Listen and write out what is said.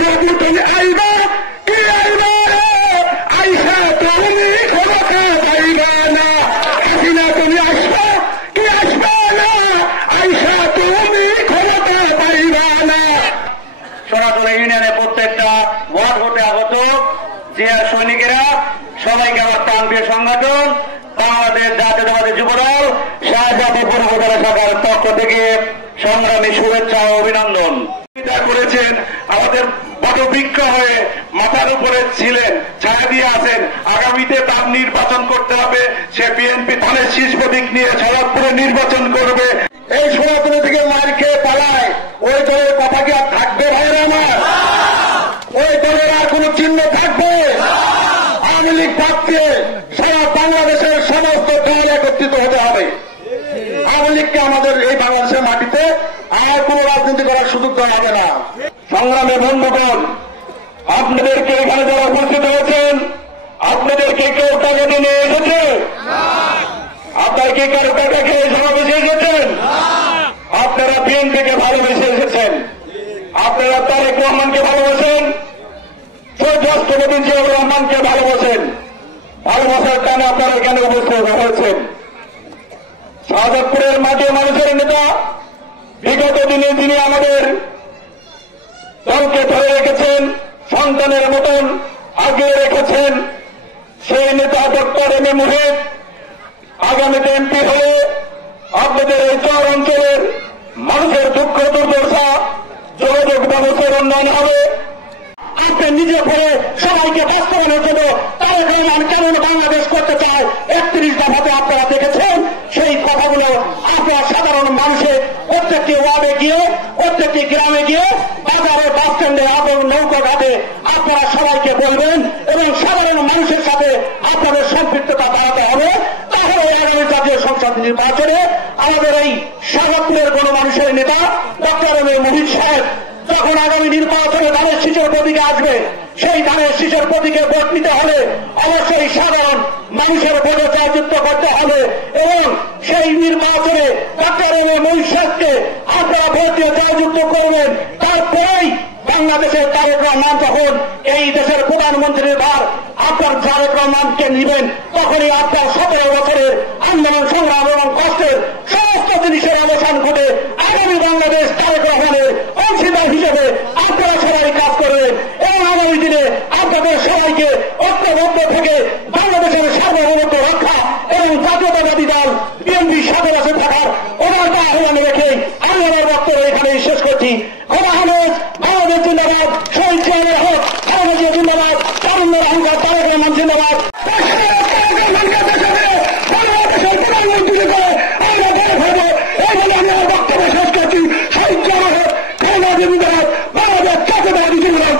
প্রভু তুমি আইবা কি আইবা আইসা তুমি ক্ষমতা পাইবা না হাসিনা তুমি আসবা কি আসবা না আইসা তুমি ক্ষমতা পাইবা না। সোনাতলা ইউনিয়নের প্রত্যেকটা ওয়ার্ড ভোটে আগত জিয়া সৈনিকেরা সবাইকে আমার প্রান্তীয় সংগঠন বাংলাদেশ জাতীয়তাবাদী যুবদল শাহজাহান পূর্ব জেলা শাখার পক্ষ থেকে সংগ্রামী শুভেচ্ছা ও অভিনন্দন করেছেন। আমাদের বটবৃক্ষ হয়ে মাথার উপরে ছিলেন, ছায়া দিয়ে আছেন। আগামীতে তার নির্বাচন করতে হবে। সে বিএনপি ধানের শীষ প্রতীক নিয়ে সৈয়দপুরে নির্বাচন করবে। এই সনাতন থেকে মার খেয়ে পালায় ওই দলের কথা কি আর থাকবে ভাইরা আমার? ওই দলের আর কোন চিহ্ন থাকবে? আওয়ামী লীগ ভাবছে সারা বাংলাদেশের সমস্ত দল একত্রিত হতে হবে। আওয়ামী লীগকে আমাদের এই বাংলাদেশের মাটিতে আর কোন রাজনীতি করার সুযোগ দেওয়া হবে না। সংগ্রামে বন্ধুগণ, আপনাদেরকে এখানে যারা উপস্থিত হয়েছেন আপনাদেরকে কেউ টাকা দিয়ে নিয়ে এসেছে? আপনারা কি কারো টাকা খেয়ে সমাবেশে এসেছেন? আপনারা বিএনপিকে ভালোবেসে এসেছেন। আপনারা তারেক রহমানকে ভালোবাসেন, শহীদ রাষ্ট্রপতি জিয়াউর রহমানকে ভালোবাসেন। ভালোবাসার কারণে আপনারা এখানে উপস্থিত হয়েছেন। শাহজাদপুরের মাটির মানুষের নেতা, বিগত দিনে যিনি আমাদের দলকে ধরে রেখেছেন, সন্তানের মতন আগিয়ে রেখেছেন, সেই নেতা ডক্টর এম এ মুহিত আগামীতে এমপি হয়ে আপনাদের এই চর অঞ্চলের মানুষের দুঃখ দুর্দশা যোগাযোগ ব্যবস্থার উন্নয়ন হবে। আপনি নিজে পড়ে সবাইকে বাস্তবায়নের জন্য তারেক রহমান কেমন বাংলাদেশ করতে চায় 31 দফাতে আপনারা দেখেছেন। সেই কথাগুলো আপনার সাধারণ মানুষের প্রত্যেকটি ওয়ার্ডে গিয়ে, প্রত্যেকটি গ্রামে গিয়ে, বাজারে, বাস স্ট্যান্ডে এবং নৌকাঘাটে আপনারা সবাইকে বলবেন এবং সাধারণ মানুষের সাথে আপনাদের সম্পৃক্ততা বাড়াতে হবে। তাহলে আগামী জাতীয় সংসদ নির্বাচনে আমাদের এই শাহজাদপুরের গণমানুষের নেতা ডক্টর এম এ মুহিত সাহেব যখন আগামী নির্বাচনে ধানের শীষের প্রতীকে আসবে, সেই ধানের শীষের প্রতীকে ভোট নিতে হলে অবশ্যই সাধারণ মানুষের ভোটে জয়যুক্ত করতে হবে এবং সেই নির্বাচনে ডক্টর এম এ মুহিত সাহেবকে আপনারা ভোট দিয়ে জয়যুক্ত করবেন। তারপরেই বাংলাদেশের তারেক রহমান যখন এই দেশের প্রধানমন্ত্রীর ভার আপনার তারেক রহমানকে নিবেন, তখনই আপনার 17 বছরের আন্দোলন সংগ্রাম এবং কষ্টের সমস্ত জিনিসের অবসান ঘটে আগামী বাংলাদেশ তারেক রহমানের অংশীদার হিসেবে আপনারা সবাই কাজ করবেন এবং আগামী দিনে আপনাদের সবাইকে ঐক্যবদ্ধ থেকে বাংলাদেশের সার্বভৌমত্ব রক্ষা এবং জাতীয়তাবাদী দল বিএনপির সাথে পাশে থাকার ওনারটা আহ্বান রেখে আমি আমার বক্তব্য এখানে শেষ করছি। খোদা হাফেজ। বাংলাদেশ জিন্দাবাদ। শহীদ জিয়াউর হক। খালেদা জিয়া জিন্দাবাদ। তারুণ্যের অহংকার তারেক রহমান জিন্দাবাদ। বাংলাদেশের প্রধানমন্ত্রী করে আমরা দেশ হবো এই বলে আমি আমার বক্তব্য শেষ করছি। শহীদ জিয়াউর হক। খালেদা জিয়া জিন্দাবাদ। বাংলাদেশ জাতীয়তাবাদী জিন্দাবাদ।